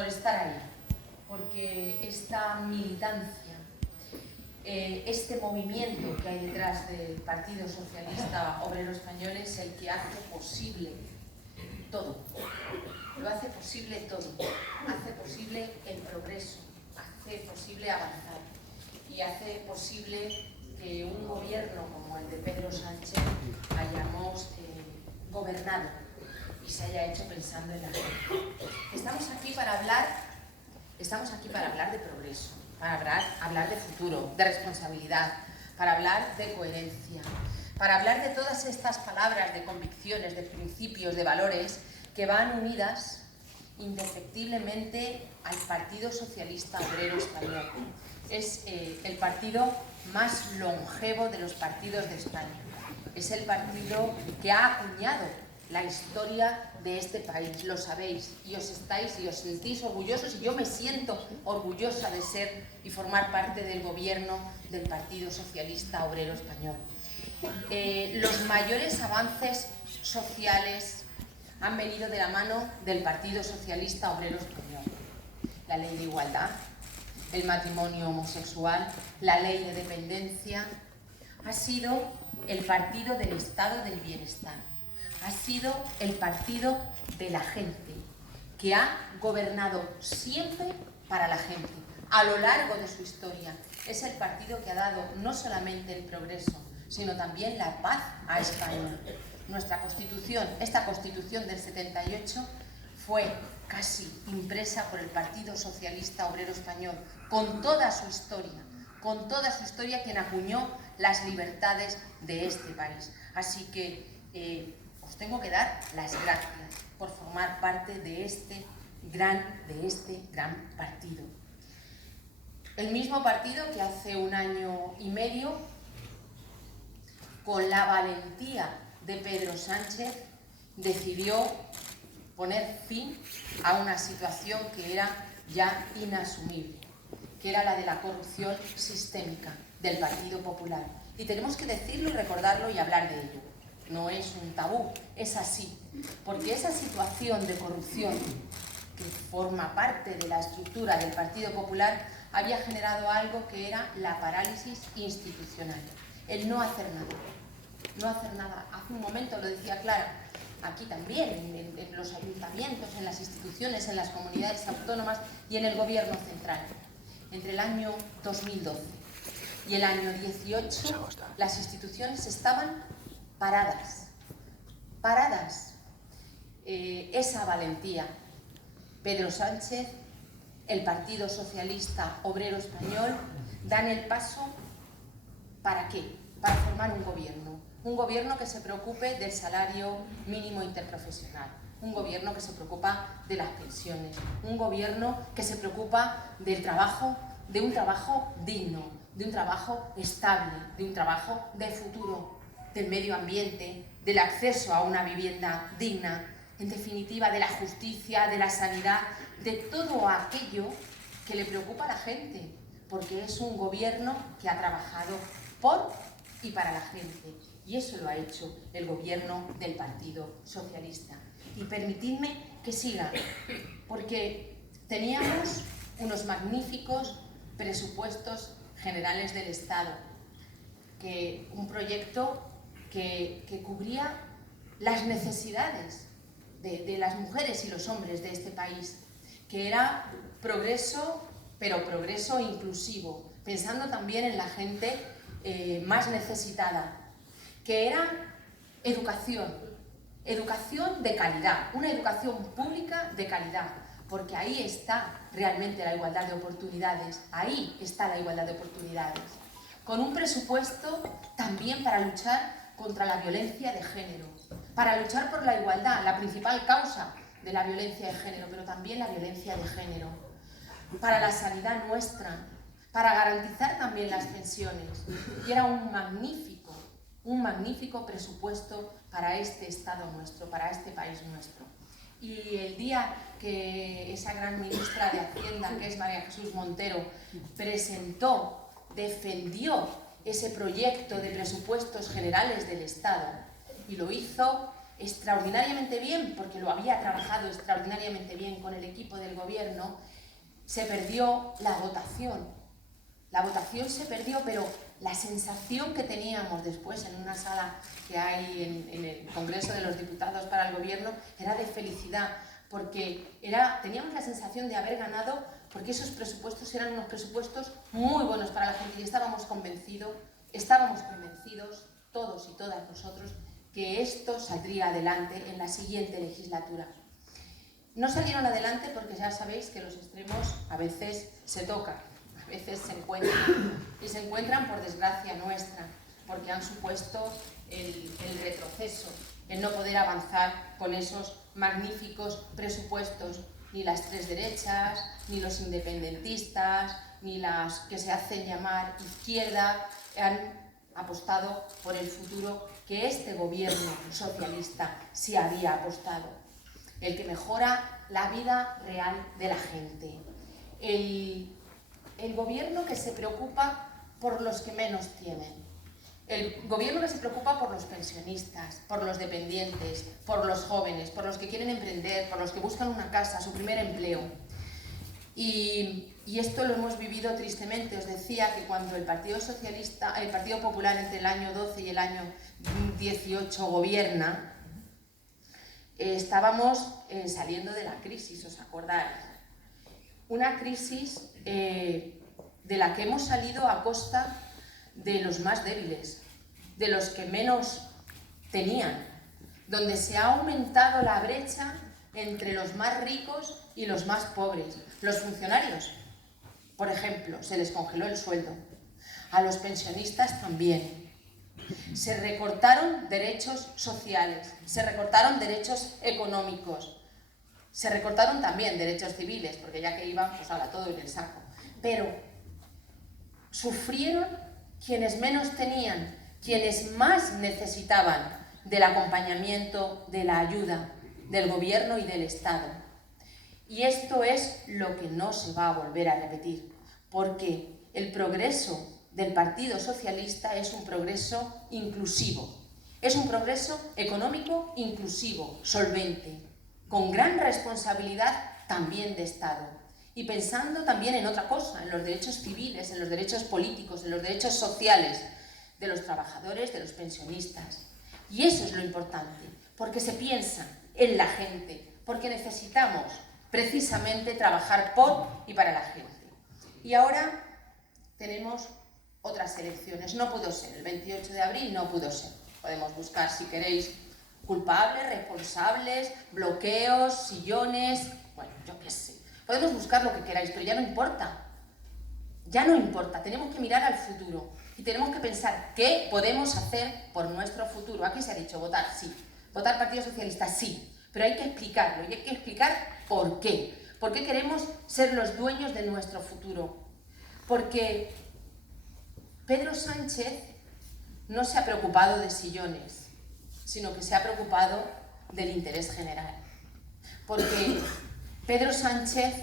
por estar ahí, porque esta militancia, este movimiento que hay detrás del Partido Socialista Obrero Español es el que hace posible todo. Lo hace posible todo. Hace posible el progreso, hace posible avanzar y hace posible que un gobierno como el de Pedro Sánchez hayamos gobernado y se haya hecho pensando en la gente. Estamos aquí para hablar de progreso, para hablar de futuro, de responsabilidad, para hablar de coherencia, para hablar de todas estas palabras, de convicciones, de principios, de valores que van unidas indefectiblemente al Partido Socialista Obrero Español. Es el partido más longevo de los partidos de España. Es el partido que ha acuñado la historia de este país, lo sabéis, y os sentís orgullosos, y yo me siento orgullosa de ser y formar parte del gobierno del Partido Socialista Obrero Español. Los mayores avances sociales han venido de la mano del Partido Socialista Obrero Español. La ley de igualdad, el matrimonio homosexual, la ley de dependencia. Ha sido el partido del Estado del Bienestar. Ha sido el partido de la gente, que ha gobernado siempre para la gente, a lo largo de su historia. Es el partido que ha dado no solamente el progreso, sino también la paz a España. Nuestra Constitución, esta Constitución del 78, fue casi impresa por el Partido Socialista Obrero Español, con toda su historia, quien acuñó las libertades de este país. Así que os tengo que dar las gracias por formar parte de este gran partido. El mismo partido que hace 1 año y medio, con la valentía de Pedro Sánchez, decidió poner fin a una situación que era ya inasumible, que era la de la corrupción sistémica del Partido Popular. Y tenemos que decirlo y recordarlo y hablar de ello. No es un tabú, es así, porque esa situación de corrupción que forma parte de la estructura del Partido Popular había generado algo que era la parálisis institucional, el no hacer nada. No hacer nada. Hace un momento lo decía Clara, aquí también, en los ayuntamientos, en las instituciones, en las comunidades autónomas y en el gobierno central. Entre el año 2012 y el año 18, las instituciones estaban paradas. Esa valentía. Pedro Sánchez, el Partido Socialista Obrero Español, dan el paso, ¿para qué? Para formar un gobierno que se preocupe del salario mínimo interprofesional, un gobierno que se preocupa de las pensiones, un gobierno que se preocupa del trabajo, de un trabajo digno, de un trabajo estable, de un trabajo de futuro, del medio ambiente, del acceso a una vivienda digna, en definitiva de la justicia, de la sanidad, de todo aquello que le preocupa a la gente, porque es un gobierno que ha trabajado por y para la gente. Y eso lo ha hecho el gobierno del Partido Socialista. Y permitidme que siga, porque teníamos unos magníficos presupuestos generales del Estado, un proyecto que cubría las necesidades de las mujeres y los hombres de este país, que era progreso, pero progreso inclusivo, pensando también en la gente más necesitada, que era educación de calidad, una educación pública de calidad, porque ahí está realmente la igualdad de oportunidades, ahí está la igualdad de oportunidades, con un presupuesto también para luchar contra la violencia de género, para luchar por la igualdad, la principal causa de la violencia de género, pero también la violencia de género, para la sanidad nuestra, para garantizar también las pensiones. Y era un magnífico presupuesto para este Estado nuestro, para este país nuestro. Y el día que esa gran ministra de Hacienda, que es María Jesús Montero, defendió ese proyecto de presupuestos generales del Estado, y lo hizo extraordinariamente bien, porque lo había trabajado extraordinariamente bien con el equipo del gobierno, se perdió la votación. La votación se perdió, pero la sensación que teníamos después en una sala que hay en el Congreso de los Diputados para el Gobierno era de felicidad, porque teníamos la sensación de haber ganado, porque esos presupuestos eran unos presupuestos muy buenos para la gente y estábamos convencidos, todos y todas nosotros, que esto saldría adelante en la siguiente legislatura. No salieron adelante porque ya sabéis que los extremos a veces se tocan, a veces se encuentran, y se encuentran por desgracia nuestra, porque han supuesto el retroceso, el no poder avanzar con esos magníficos presupuestos. Ni las tres derechas, ni los independentistas, ni las que se hacen llamar izquierda han apostado por el futuro que este gobierno socialista sí había apostado, el que mejora la vida real de la gente, el gobierno que se preocupa por los que menos tienen, el gobierno que se preocupa por los pensionistas, por los dependientes, por los jóvenes, por los que quieren emprender, por los que buscan una casa, su primer empleo. Y esto lo hemos vivido tristemente. Os decía que cuando el Partido Popular entre el año 12 y el año 18 gobierna, estábamos saliendo de la crisis, ¿os acordáis? Una crisis de la que hemos salido a costa de los más débiles, de los que menos tenían, donde se ha aumentado la brecha entre los más ricos y los más pobres. Los funcionarios, por ejemplo, se les congeló el sueldo. A los pensionistas también. Se recortaron derechos sociales, se recortaron derechos económicos, se recortaron también derechos civiles, porque ya que iban, pues ahora todo en el saco. Pero sufrieron quienes menos tenían, quienes más necesitaban del acompañamiento, de la ayuda del gobierno y del Estado. Y esto es lo que no se va a volver a repetir, porque el progreso del Partido Socialista es un progreso inclusivo, es un progreso económico inclusivo, solvente, con gran responsabilidad también de Estado, y pensando también en otra cosa, en los derechos civiles, en los derechos políticos, en los derechos sociales de los trabajadores, de los pensionistas. Y eso es lo importante, porque se piensa en la gente, porque necesitamos precisamente trabajar por y para la gente. Y ahora tenemos otras elecciones. No pudo ser, el 28 de abril no pudo ser. Podemos buscar, si queréis, culpables, responsables, bloqueos, sillones, bueno, yo qué sé. Podemos buscar lo que queráis, pero ya no importa. Ya no importa, tenemos que mirar al futuro y tenemos que pensar qué podemos hacer por nuestro futuro. Aquí se ha dicho votar, sí. Votar Partido Socialista, sí. Pero hay que explicarlo y hay que explicar por qué. ¿Por qué queremos ser los dueños de nuestro futuro? Porque Pedro Sánchez no se ha preocupado de sillones, sino que se ha preocupado del interés general. Porque Pedro Sánchez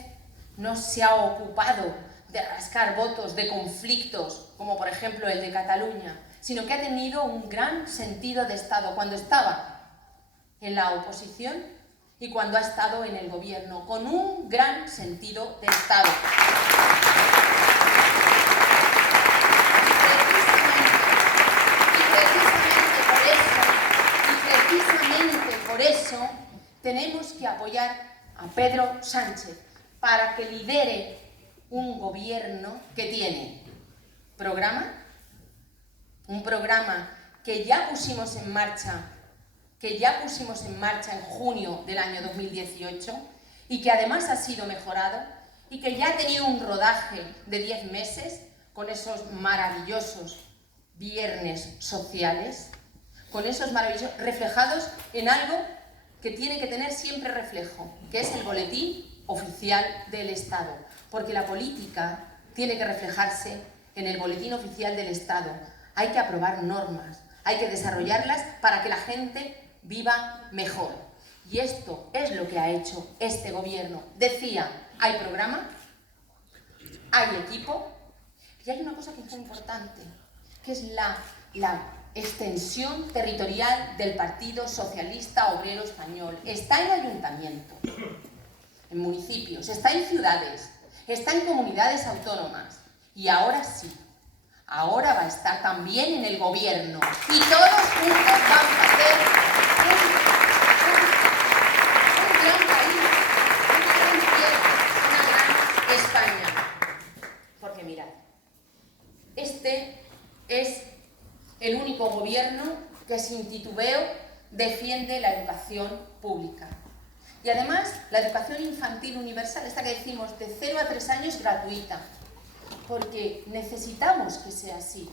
no se ha ocupado de rascar votos, de conflictos, como por ejemplo el de Cataluña, sino que ha tenido un gran sentido de Estado cuando estaba en la oposición y cuando ha estado en el gobierno, con un gran sentido de Estado. Y precisamente por eso tenemos que apoyar a Pedro Sánchez para que lidere un gobierno que tiene programa, un programa que ya pusimos en marcha en junio del año 2018 y que además ha sido mejorado y que ya ha tenido un rodaje de 10 meses con esos maravillosos viernes sociales, con esos maravillosos reflejados en algo que tiene que tener siempre reflejo, que es el boletín oficial del Estado, porque la política tiene que reflejarse en el boletín oficial del Estado. Hay que aprobar normas, hay que desarrollarlas para que la gente viva mejor. Y esto es lo que ha hecho este gobierno. Decía, hay programa, hay equipo y hay una cosa que es muy importante, que es extensión territorial del Partido Socialista Obrero Español. Está en ayuntamientos, en municipios, está en ciudades, está en comunidades autónomas. Y ahora sí, ahora va a estar también en el gobierno. Y todos juntos vamos a hacer un gran país, una gran tierra, una gran España. Porque mirad, este es el único gobierno que sin titubeo defiende la educación pública. Y además, la educación infantil universal, esta que decimos de 0 a 3 años, gratuita. Porque necesitamos que sea así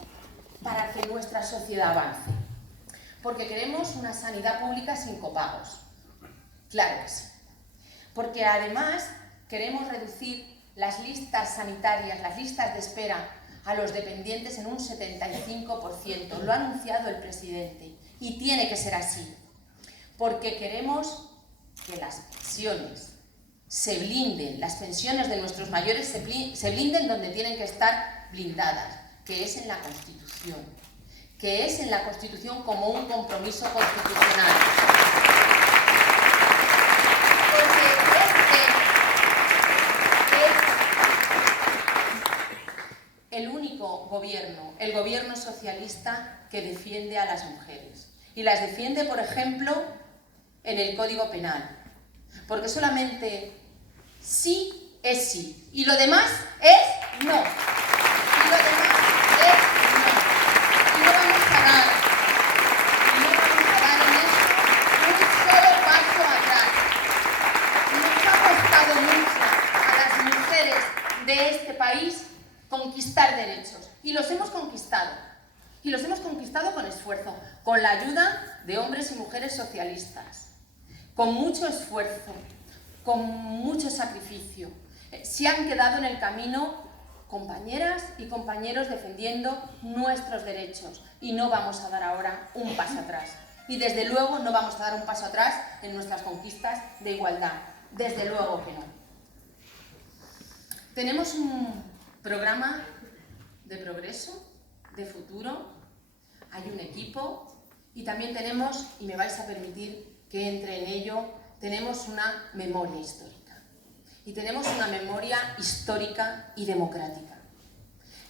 para que nuestra sociedad avance. Porque queremos una sanidad pública sin copagos. Claro que sí. Porque además queremos reducir las listas sanitarias, las listas de espera a los dependientes en un 75%. Lo ha anunciado el presidente y tiene que ser así. Porque queremos que las pensiones se blinden, las pensiones de nuestros mayores se blinden donde tienen que estar blindadas, que es en la Constitución, que es en la Constitución como un compromiso constitucional. Porque este es el único gobierno, el gobierno socialista, que defiende a las mujeres. Y las defiende, por ejemplo, en el Código Penal. Porque solamente sí es sí, y lo demás es no. Y lo demás es no. Y no vamos a dar en eso un solo paso atrás. Nos ha costado mucho a las mujeres de este país conquistar derechos, y los hemos conquistado. Y los hemos conquistado con esfuerzo, con la ayuda de hombres y mujeres socialistas, con mucho esfuerzo, con mucho sacrificio. Se han quedado en el camino compañeras y compañeros defendiendo nuestros derechos, y no vamos a dar ahora un paso atrás. Y desde luego no vamos a dar un paso atrás en nuestras conquistas de igualdad. Desde luego que no. Tenemos un programa de progreso, de futuro, hay un equipo, y también tenemos, y me vais a permitir que entre en ello, tenemos una memoria histórica. Y tenemos una memoria histórica y democrática.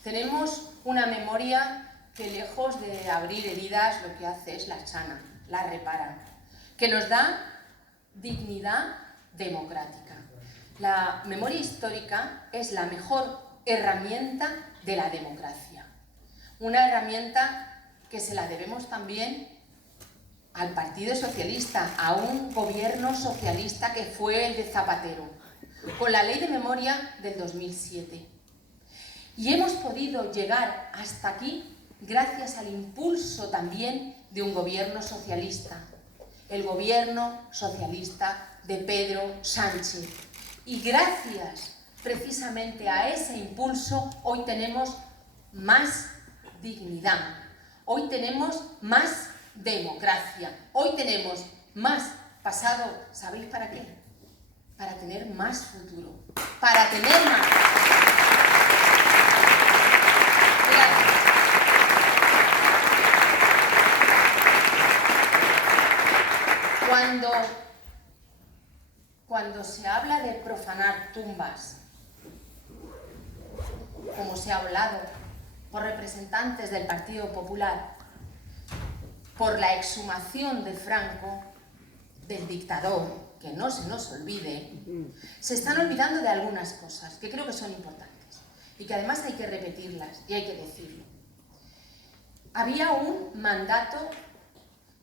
Tenemos una memoria que, lejos de abrir heridas, lo que hace es las sana, las repara, que nos da dignidad democrática. La memoria histórica es la mejor herramienta de la democracia. Una herramienta que se la debemos también al Partido Socialista, a un gobierno socialista que fue el de Zapatero, con la Ley de Memoria del 2007. Y hemos podido llegar hasta aquí gracias al impulso también de un gobierno socialista, el gobierno socialista de Pedro Sánchez. Y gracias precisamente a ese impulso, hoy tenemos más dignidad, hoy tenemos más democracia, hoy tenemos más pasado. ¿Sabéis para qué? Para tener más futuro, para tener más. Cuando se habla de profanar tumbas, como se ha hablado por representantes del Partido Popular, por la exhumación de Franco, del dictador, que no se nos olvide, se están olvidando de algunas cosas que creo que son importantes y que además hay que repetirlas y hay que decirlo. Había un mandato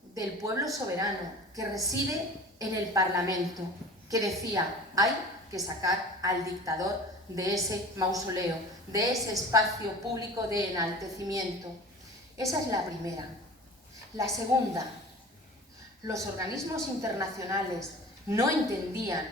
del pueblo soberano que reside en el Parlamento que decía: hay que sacar al dictador de ese mausoleo, de ese espacio público de enaltecimiento. Esa es la primera. La segunda, los organismos internacionales no entendían,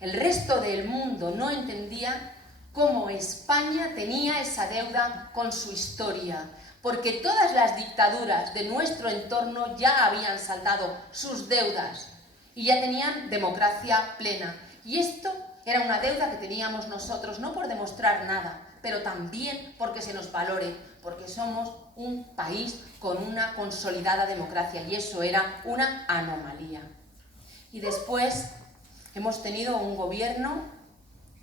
el resto del mundo no entendía cómo España tenía esa deuda con su historia, porque todas las dictaduras de nuestro entorno ya habían saldado sus deudas y ya tenían democracia plena. Y esto era una deuda que teníamos nosotros, no por demostrar nada, pero también porque se nos valore, porque somos un país con una consolidada democracia y eso era una anomalía. Y después hemos tenido un gobierno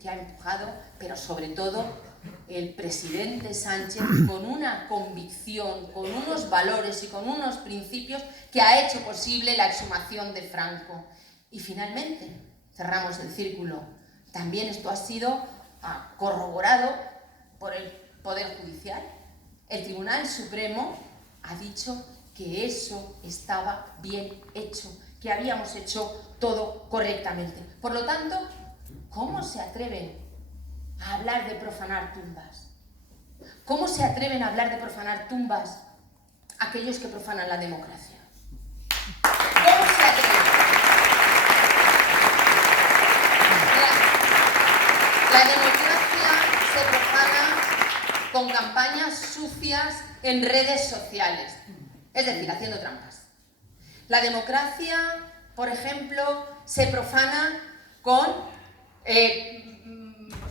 que ha empujado, pero sobre todo el presidente Sánchez, con una convicción, con unos valores y con unos principios que ha hecho posible la exhumación de Franco. Y finalmente, cerramos el círculo, también esto ha sido corroborado por el Poder Judicial. El Tribunal Supremo ha dicho que eso estaba bien hecho, que habíamos hecho todo correctamente. Por lo tanto, ¿cómo se atreven a hablar de profanar tumbas? ¿Cómo se atreven a hablar de profanar tumbas aquellos que profanan la democracia? ¿Cómo se atreven? La democracia se profana con campañas sucias en redes sociales, es decir, haciendo trampas. La democracia, por ejemplo, se profana con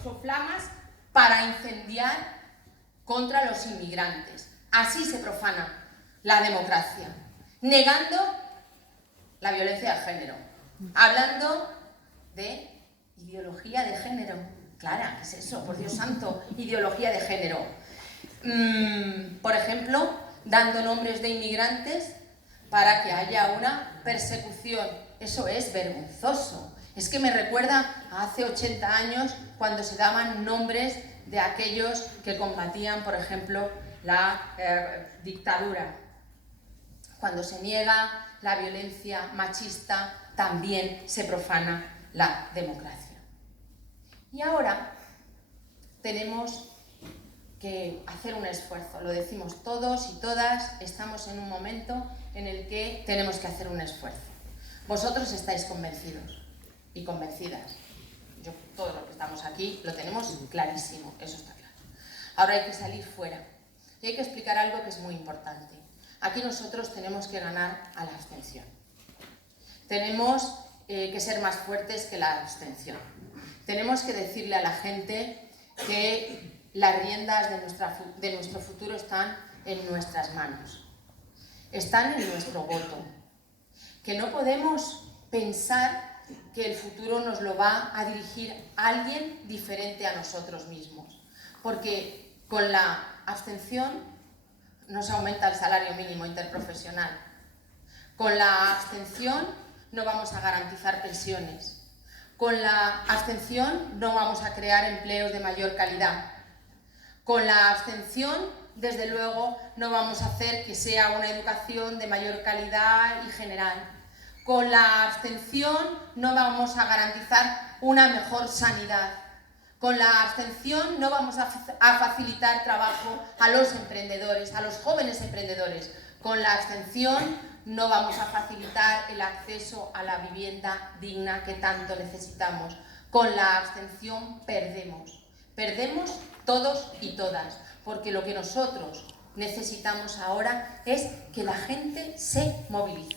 soflamas para incendiar contra los inmigrantes. Así se profana la democracia, negando la violencia de género, hablando de ideología de género. Clara, ¿qué es eso? Por Dios santo, ideología de género. Por ejemplo, dando nombres de inmigrantes para que haya una persecución. Eso es vergonzoso. Es que me recuerda a hace 80 años cuando se daban nombres de aquellos que combatían, por ejemplo, la dictadura. Cuando se niega la violencia machista, también se profana la democracia. Y ahora tenemos que hacer un esfuerzo, lo decimos todos y todas, estamos en un momento en el que tenemos que hacer un esfuerzo. Vosotros estáis convencidos y convencidas. Yo, todos los que estamos aquí, lo tenemos clarísimo, eso está claro. Ahora hay que salir fuera y hay que explicar algo que es muy importante. Aquí nosotros tenemos que ganar a la abstención. Tenemos que ser más fuertes que la abstención. Tenemos que decirle a la gente que las riendas de nuestro futuro están en nuestras manos, están en nuestro voto, que no podemos pensar que el futuro nos lo va a dirigir alguien diferente a nosotros mismos, porque con la abstención no se aumenta el salario mínimo interprofesional, con la abstención no vamos a garantizar pensiones, con la abstención no vamos a crear empleos de mayor calidad. Con la abstención, desde luego, no vamos a hacer que sea una educación de mayor calidad y general. Con la abstención no vamos a garantizar una mejor sanidad. Con la abstención no vamos a facilitar trabajo a los emprendedores, a los jóvenes emprendedores. Con la abstención no vamos a facilitar el acceso a la vivienda digna que tanto necesitamos. Con la abstención perdemos. Perdemos todos y todas, porque lo que nosotros necesitamos ahora es que la gente se movilice,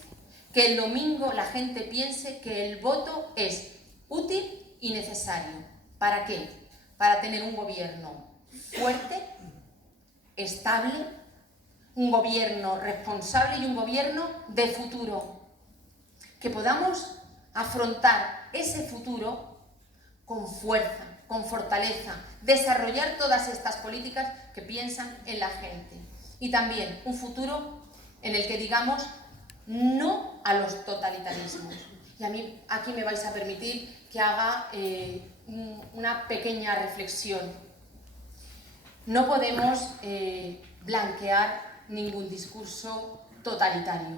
que el domingo la gente piense que el voto es útil y necesario. ¿Para qué? Para tener un gobierno fuerte, estable, un gobierno responsable y un gobierno de futuro. Que podamos afrontar ese futuro con fuerza, con fortaleza, desarrollar todas estas políticas que piensan en la gente. Y también un futuro en el que digamos no a los totalitarismos. Y a mí aquí me vais a permitir que haga una pequeña reflexión. No podemos blanquear ningún discurso totalitario.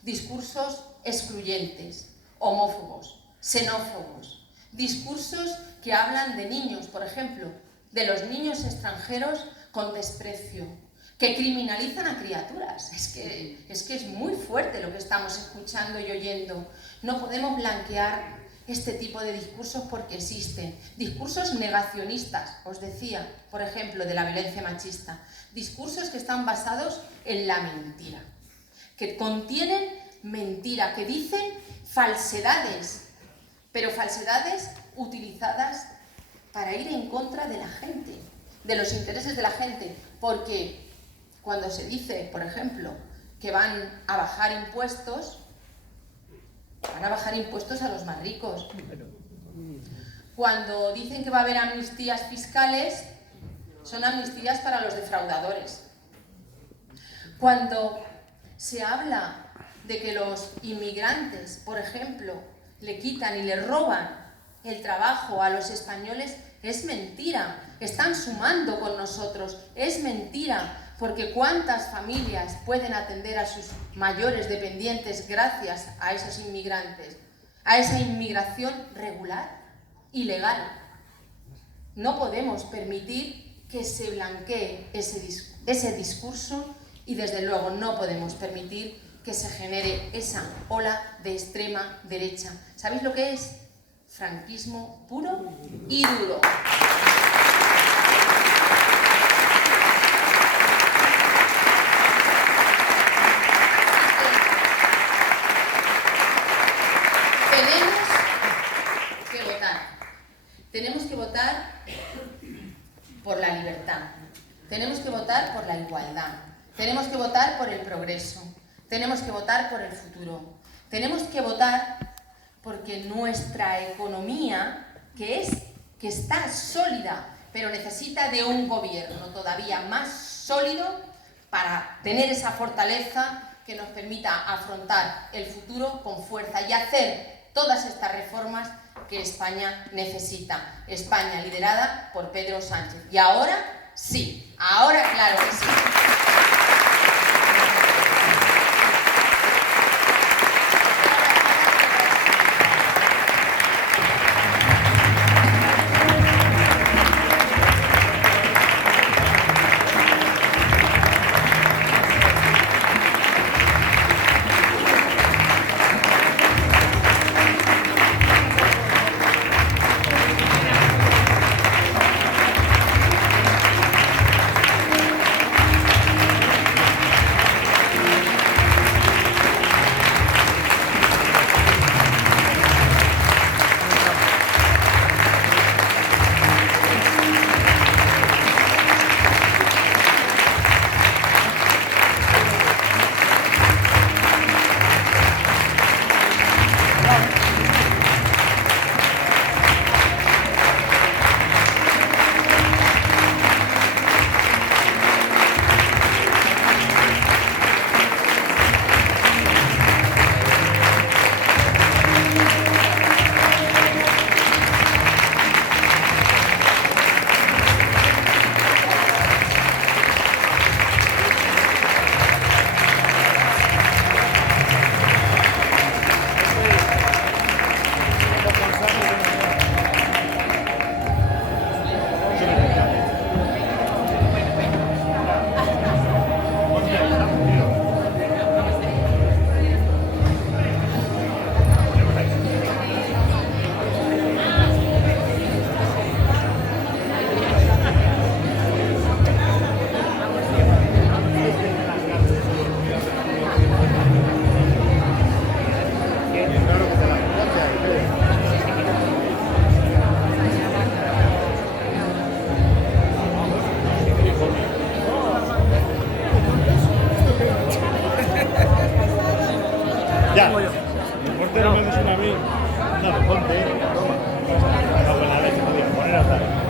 Discursos excluyentes, homófobos, xenófobos. Discursos que hablan de niños, por ejemplo, de los niños extranjeros con desprecio, que criminalizan a criaturas. Es que es muy fuerte lo que estamos escuchando y oyendo. No podemos blanquear este tipo de discursos porque existen. Discursos negacionistas, os decía, por ejemplo, de la violencia machista. Discursos que están basados en la mentira, que contienen mentira, que dicen falsedades, pero falsedades utilizadas para ir en contra de la gente, de los intereses de la gente, porque cuando se dice, por ejemplo, que van a bajar impuestos a los más ricos. Cuando dicen que va a haber amnistías fiscales, son amnistías para los defraudadores. Cuando se habla de que los inmigrantes, por ejemplo, le quitan y le roban el trabajo a los españoles, es mentira. Están sumando con nosotros, es mentira. Porque ¿cuántas familias pueden atender a sus mayores dependientes gracias a esos inmigrantes? A esa inmigración regular y legal. No podemos permitir que se blanquee ese discurso y desde luego no podemos permitir que se genere esa ola de extrema derecha. ¿Sabéis lo que es? Franquismo puro y duro. Tenemos que votar por la libertad, tenemos que votar por la igualdad, tenemos que votar por el progreso, tenemos que votar por el futuro, tenemos que votar porque nuestra economía, que está sólida, pero necesita de un gobierno todavía más sólido para tener esa fortaleza que nos permita afrontar el futuro con fuerza y hacer todas estas reformas que España necesita. España liderada por Pedro Sánchez. Y ahora sí, ahora claro que sí. Ya. Ponte, no me dices a mí. No, ponte. No, buena vez, poner a